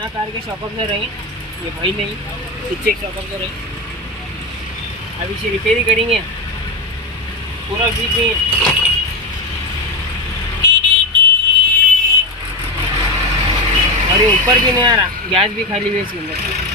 कार के शॉक अब्जर है, ये भाई नहीं, पीछे एक शॉक अब्जर है। अभी इसे रिपेयरिंग करेंगे, पूरा वीक नहीं है। और ये ऊपर भी नहीं आ रहा, गैस भी खाली हुई है इसके अंदर।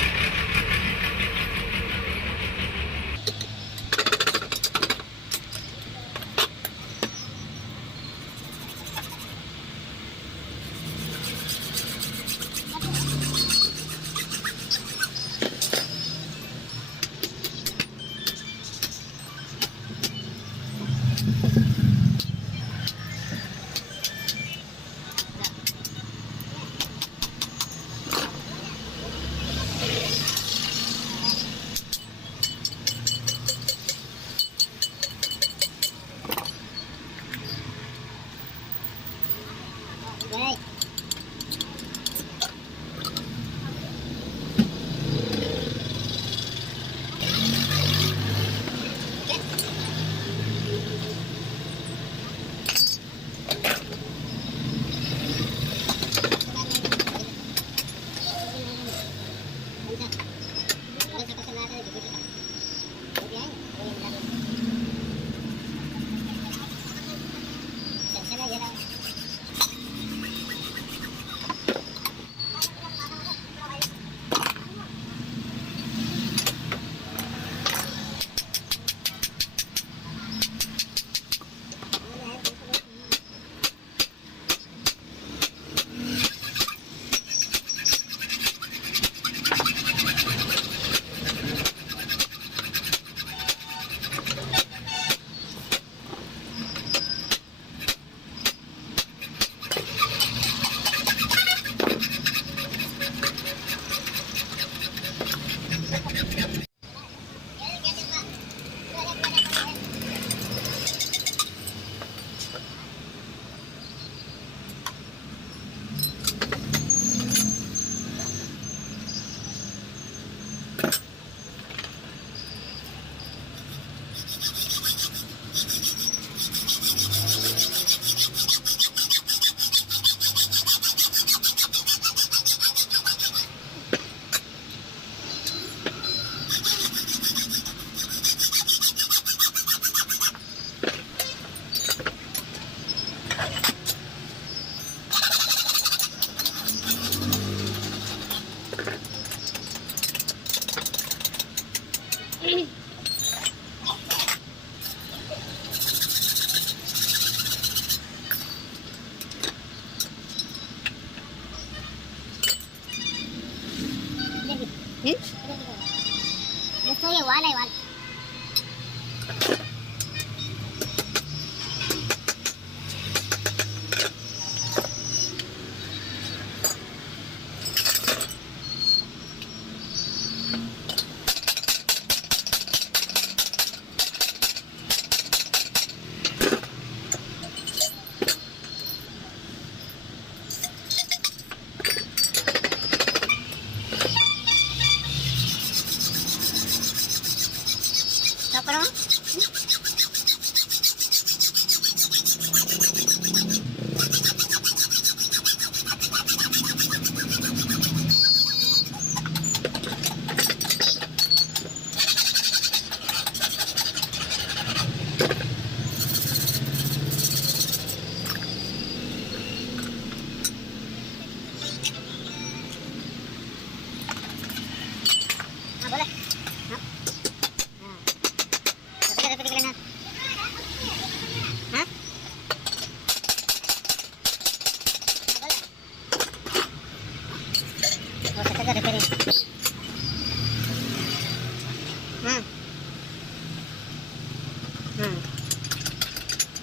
दोस्तों ये वाल है वाल।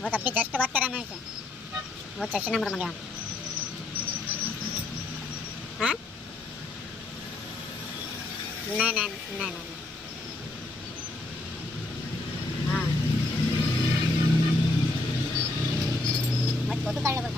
वो अभी जस्ट बात करा मैं से वो 6 नंबर में गया। हाँ नहीं हाँ मत फोटो काढ लो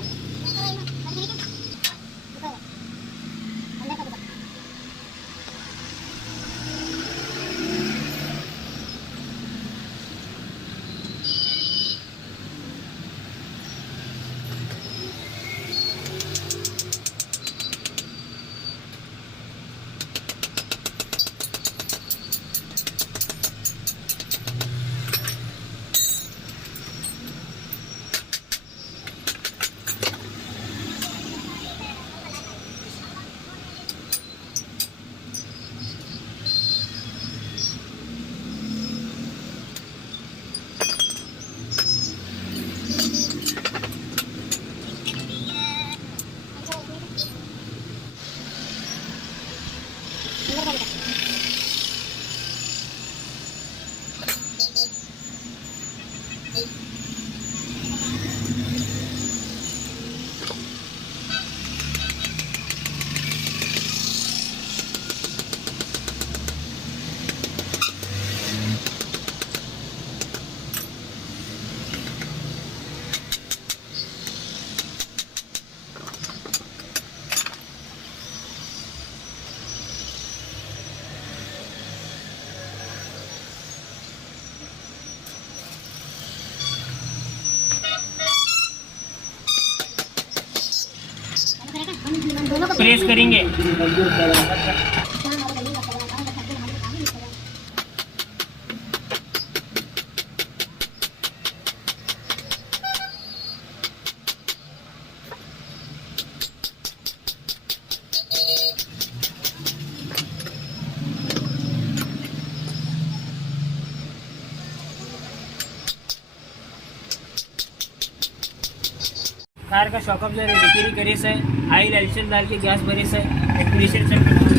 रेस करेंगे। कार का शॉक अब्जॉर्बर रिपेयरिंग करे से, ऑयल एडिशन डाल के गैस भरे से, प्रेशर चेक